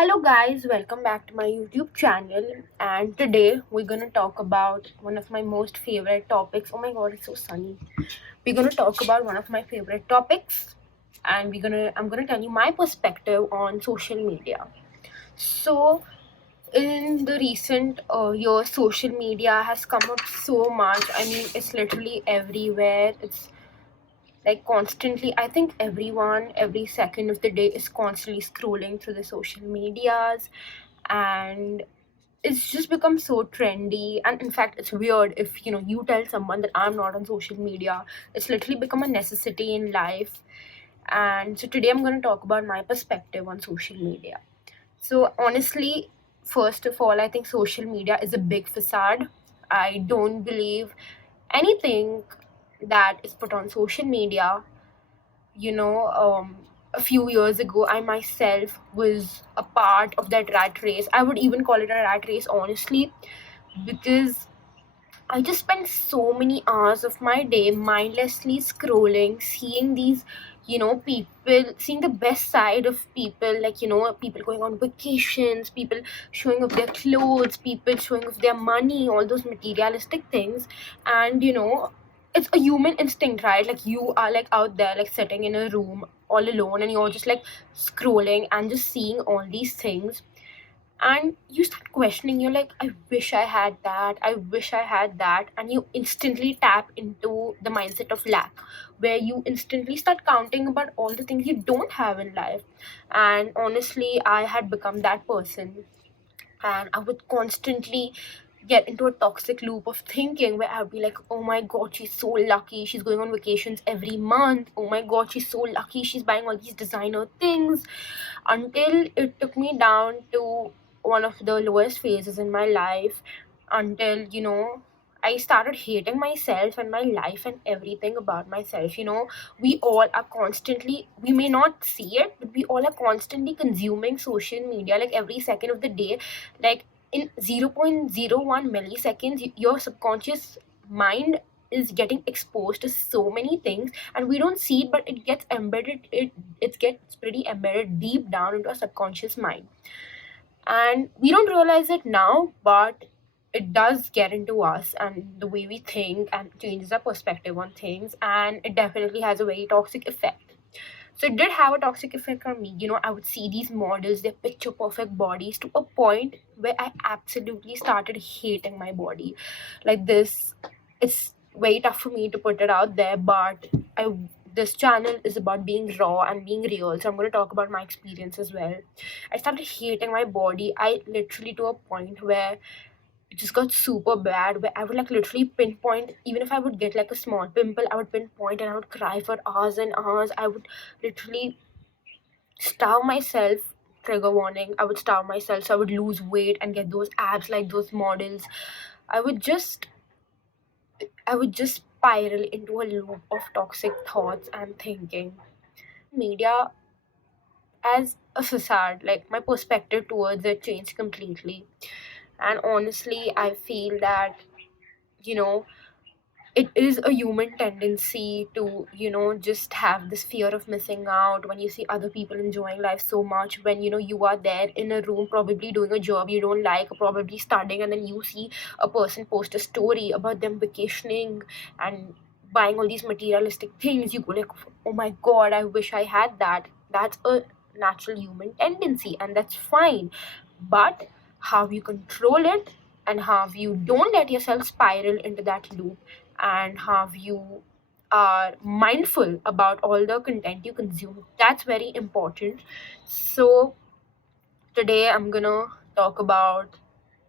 Hello guys, welcome back to my YouTube channel, and today we're gonna talk about one of my most favorite topics. Oh my god, it's so sunny. We're gonna talk about one of my favorite topics, and I'm gonna tell you my perspective on social media. So in the recent years, social media has come up so much. I mean, it's literally everywhere. It's like constantly, I think everyone every second of the day is constantly scrolling through the social medias, and it's just become so trendy. And in fact, it's weird if you tell someone that I'm not on social media. It's literally become a necessity in life. And so today I'm going to talk about my perspective on social media. So honestly, first of all, I think social media is a big facade. I don't believe anything that is put on social media. you know um, a few years ago, I myself was a part of that rat race. I would even call it a rat race, honestly, because I just spent so many hours of my day mindlessly scrolling, seeing these, people, seeing the best side of people, like, people going on vacations, people showing off their clothes, people showing off their money, all those materialistic things. And, it's a human instinct, right? Like, you are like out there, like sitting in a room all alone, and you're just like scrolling and just seeing all these things, and you start questioning. You're like, I wish I had that, I wish I had that. And you instantly tap into the mindset of lack, where you instantly start counting about all the things you don't have in life. And honestly, I had become that person, and I would constantly get into a toxic loop of thinking where I'd be like, oh my god, she's so lucky, she's going on vacations every month. Oh my god, she's so lucky, she's buying all these designer things. Until it took me down to one of the lowest phases in my life, until I started hating myself and my life and everything about myself. We all are constantly, we may not see it, but we all are constantly consuming social media, like every second of the day. Like in 0.01 milliseconds, your subconscious mind is getting exposed to so many things, and we don't see it, but it gets embedded, it gets pretty embedded deep down into our subconscious mind. And we don't realize it now, but it does get into us and the way we think, and changes our perspective on things, and it definitely has a very toxic effect. So it did have a toxic effect on me. I would see these models, their picture perfect bodies, to a point where I absolutely started hating my body. Like this, it's very tough for me to put it out there, but I this channel is about being raw and being real. So I'm going to talk about my experience as well. I started hating my body. I literally, to a point where it just got super bad, where I would like literally pinpoint. Even if I would get like a small pimple, I would pinpoint and I would cry for hours and hours. I would literally starve myself. Trigger warning, I would starve myself so I would lose weight and get those abs like those models. I would just i would just spiral into a loop of toxic thoughts and thinking. Media as a facade, like my perspective towards it changed completely. And honestly, I feel that you know it is a human tendency to just have this fear of missing out when you see other people enjoying life so much, when you are there in a room probably doing a job you don't like, or probably studying, and then you see a person post a story about them vacationing and buying all these materialistic things. You go like, oh my god, I wish I had that. That's a natural human tendency, and that's fine. But how you control it, and how you don't let yourself spiral into that loop, and how you are mindful about all the content you consume, that's very important. So today I'm gonna talk about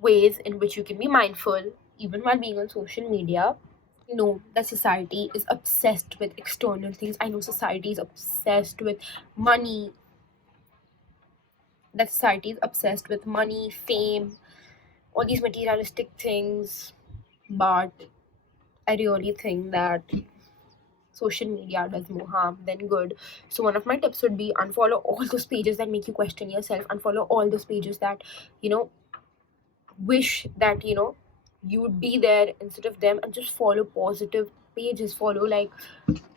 ways in which you can be mindful even while being on social media. Know that society is obsessed with external things. I know society is obsessed with money, that society is obsessed with money, fame, all these materialistic things. But I really think that social media does more harm than good. So one of my tips would be unfollow all those pages that make you question yourself. Unfollow all those pages that you know wish that you would be there instead of them, and just follow positive pages, follow like,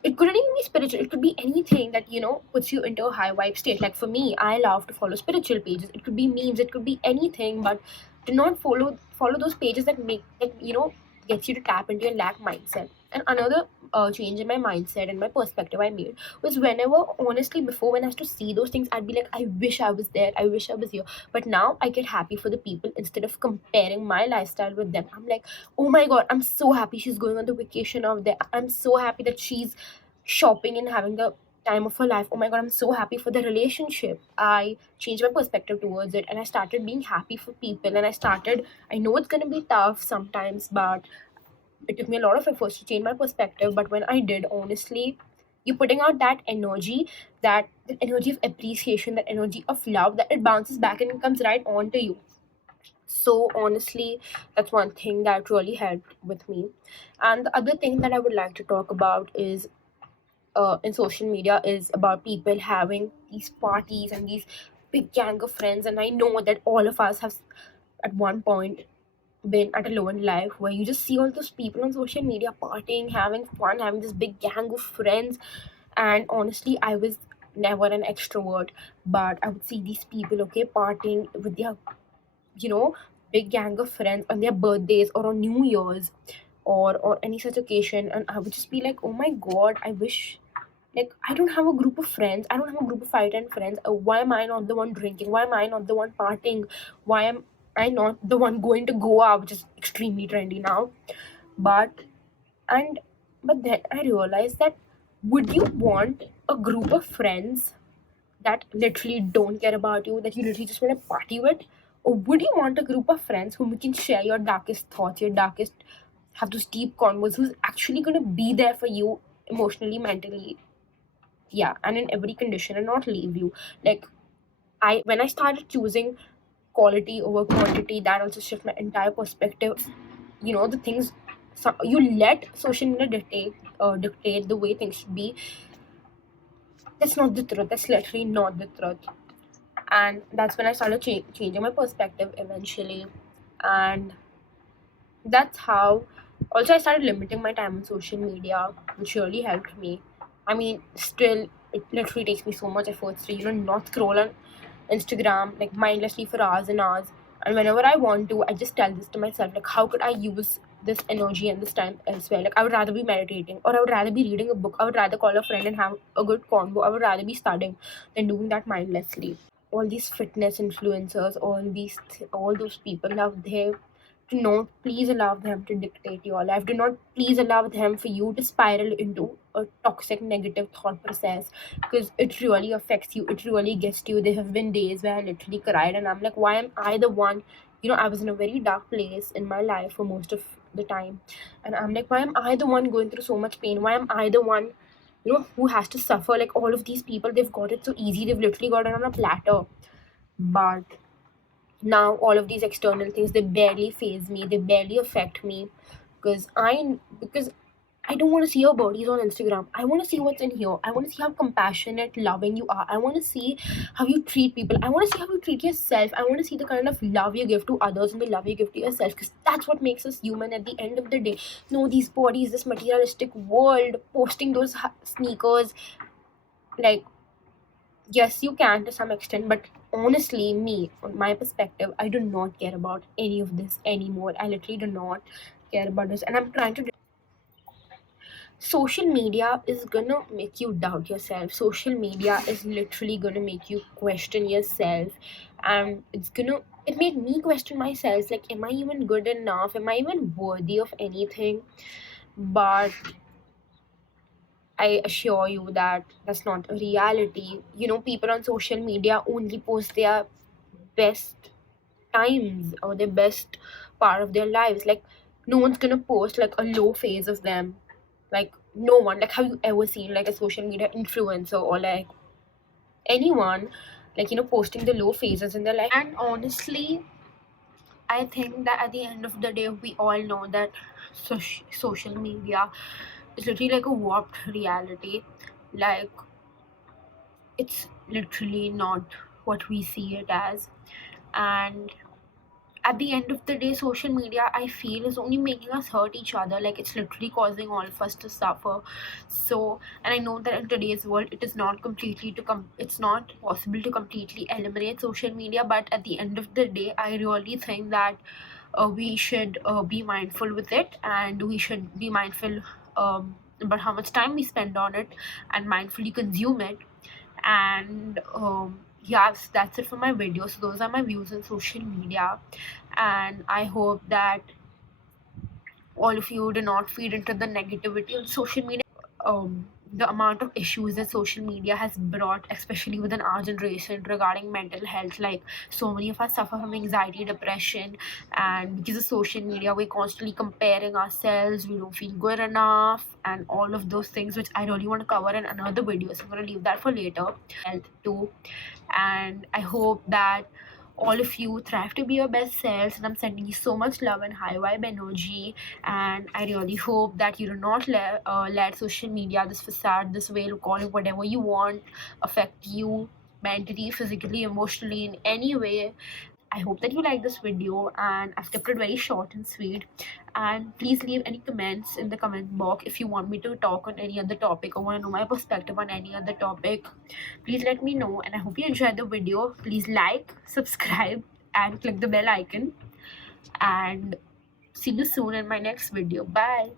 it couldn't even be spiritual, it could be anything that puts you into a high vibe state. Like for me, I love to follow spiritual pages, it could be memes, it could be anything, but do not follow those pages that make that gets you to tap into your lack mindset. And another change in my mindset and my perspective I made was, whenever, honestly, before, when I used to see those things, I'd be like, I wish I was there, I wish I was here. But now I get happy for the people instead of comparing my lifestyle with them. I'm like, oh my god, I'm so happy she's going on the vacation out there, I'm so happy that she's shopping and having the time of her life. Oh my god, I'm so happy for the relationship. I changed my perspective towards it, and I started being happy for people. And I know it's gonna be tough sometimes, but it took me a lot of efforts to change my perspective. But when I did, honestly, you're putting out that energy of appreciation, that energy of love, that it bounces back and it comes right on to you. So honestly, that's one thing that really helped with me. And the other thing that I would like to talk about is, in social media, is about people having these parties and these big gang of friends. And I know that all of us have at one point been at a low in life where you just see all those people on social media partying, having fun, having this big gang of friends. And honestly, I was never an extrovert, but I would see these people, okay, partying with their, you know, big gang of friends on their birthdays or on New Year's, or any such occasion. And I would just be like, oh my god, I wish, like, I don't have a group of friends, I don't have a group of 5-10 friends. Why am I not the one drinking? Why am I not the one partying? Why am I not the one going to Goa, which is extremely trendy now? But and but then I realized that, would you want a group of friends that literally don't care about you, that you literally just want to party with? Or would you want a group of friends whom you can share your darkest thoughts, your darkest, have those deep convos, who's actually going to be there for you emotionally, mentally, yeah, and in every condition, and not leave you? Like, when I started choosing quality over quantity, that also shifted my entire perspective. The things, so you let social media dictate the way things should be. That's not the truth, that's literally not the truth. And that's when I started changing my perspective eventually. And that's how, also, I started limiting my time on social media, which really helped me. I mean, still, it literally takes me so much effort to not scroll on Instagram like mindlessly for hours and hours. And whenever I want to, I just tell this to myself, like, how could I use this energy and this time elsewhere? Like, I would rather be meditating, or I would rather be reading a book, I would rather call a friend and have a good convo, I would rather be studying than doing that mindlessly. All these fitness influencers, all those people out there, do not please allow them to dictate your life. Do not please allow them for you to spiral into a toxic negative thought process, because it really affects you, it really gets to you. There have been days where I literally cried, and I'm like, why am I the one? I was in a very dark place in my life for most of the time, and I'm like, why am I the one going through so much pain? Why am I the one who has to suffer? Like, all of these people, they've got it so easy, they've literally got it on a platter. But now all of these external things, they barely phase me, they barely affect me, because I don't want to see your bodies on Instagram. I want to see what's in here. I want to see how compassionate, loving you are. I want to see how you treat people. I want to see how you treat yourself. I want to see the kind of love you give to others and the love you give to yourself, because that's what makes us human at the end of the day. No, these bodies, this materialistic world, posting those sneakers, like, yes, you can to some extent, but honestly, me, on my perspective, I do not care about any of this anymore. I literally do not care about this, and I'm trying to. Social media is gonna make you doubt yourself. Social media is literally gonna make you question yourself, and it made me question myself. Like, am I even good enough? Am I even worthy of anything? But I assure you that that's not a reality. People on social media only post their best times or their best part of their lives. Like, no one's gonna post like a low phase of them. Like, no one. Like, have you ever seen like a social media influencer or like anyone, like, posting the low phases in their life? And honestly, I think that at the end of the day, we all know that social media is literally like a warped reality. Like, it's literally not what we see it as. And at the end of the day, social media, I feel, is only making us hurt each other. Like, it's literally causing all of us to suffer. So, and I know that in today's world, it is not completely it's not possible to completely eliminate social media, but at the end of the day, I really think that we should be mindful with it, and we should be mindful about how much time we spend on it, and mindfully consume it. And yes, that's it for my video. So those are my views on social media, and I hope that all of you do not feed into the negativity on social media. The amount of issues that social media has brought, especially within our generation, regarding mental health, like so many of us suffer from anxiety, depression, and because of social media, we're constantly comparing ourselves, we don't feel good enough, and all of those things, which I really want to cover in another video, so I'm going to leave that for later. Health too. And I hope that all of you thrive to be your best selves, and I'm sending you so much love and high vibe energy. And I really hope that you do not let social media, this facade, this way, call it whatever you want, affect you mentally, physically, emotionally, in any way. I hope that you like this video, and I've kept it very short and sweet. And please leave any comments in the comment box if you want me to talk on any other topic or want to know my perspective on any other topic. Please let me know, and I hope you enjoyed the video. Please like, subscribe, and click the bell icon. And see you soon in my next video. Bye.